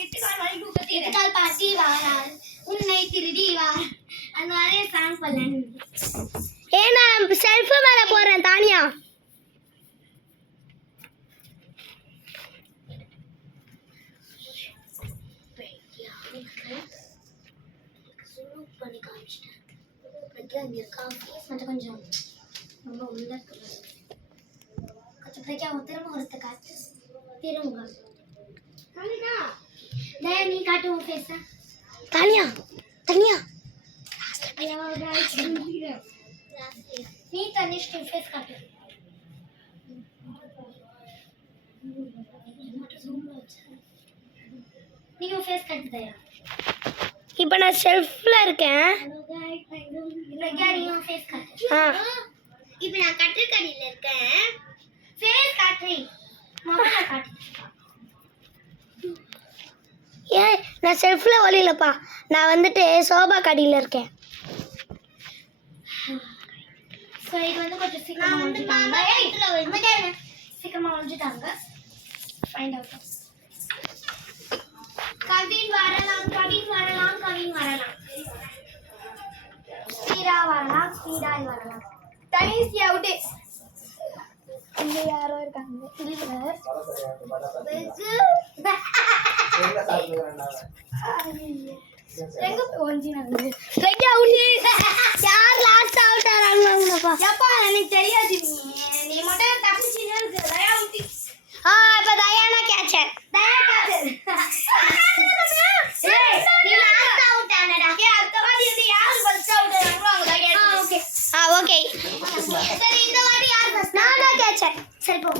எட்டுக்கால் பாட்டி வாராள் உன்னை திருடி வார் அந்த மாதிரி சாங் பண்ணேன். நான் செல்ஃப் மேல போறேன் தானியா. பண்ணி காமிச்சிட்டேன். அங்க இருக்கா மட்டும் கொஞ்சம் ரொம்ப உள்ள கொஞ்சம் பிடிக்காம திரும்ப ஒருத்த காட்டு திரும்ப நீ காட்டு உன் ஃபேஸ தானியா தானியா நீ தனிஷ்ட ஃபேஸ் காட்டு. நீங்க ஃபேஸ் காட்டு தயா. இப்போ நான் ஷெல்ஃப்ல இருக்கேன். இப்போ நான் கட்டில்கடியில இருக்கேன். ஃபேஸ் காட்றேன். மொபைல காட்டு. ஏய் நான் ஷெல்ஃப்ல ஒளியலப்பா. நான் வந்துட்டு சோபா கடியில இருக்கேன். சோ இது வந்து கொஞ்சம் சீக்கிரமா வந்துட்டாங்க. ஏய் இதுல வந்து சீக்கிரமா வந்துட்டாங்க. Find out. கவின் வரலாம் கவின் வரலாம் கவின் வரலாம். ஸ்பீடா வரலாம் ஸ்பீடாய் வரலாம். டைஸ் அவுட். இங்க யாரோ இருக்காங்க. இல்ல எங்க போஞ்சினாங்க. Ready out. யார் லாஸ்ட் அவுட் ஆறாங்கப்பா. ஏப்பா எனக்கு தெரியாது. நீ மட்டும் தப்பிச்சினே இருக்க. தயா அவுட். இப்ப தயானா கேட்சர். தயா கேட்சர். ஏய் நீ லாஸ்ட் அவுட் ஆனடா. அடுத்த வாட்டி இது யார் ஃபர்ஸ்ட் அவுட் ஆனாங்களோ அவங்க தான் கேட்சர். ஓகே. சரி இந்த வாட்டி யார் ஃபர்ஸ்ட்? நான் தான் கேட்சர். சரி போ.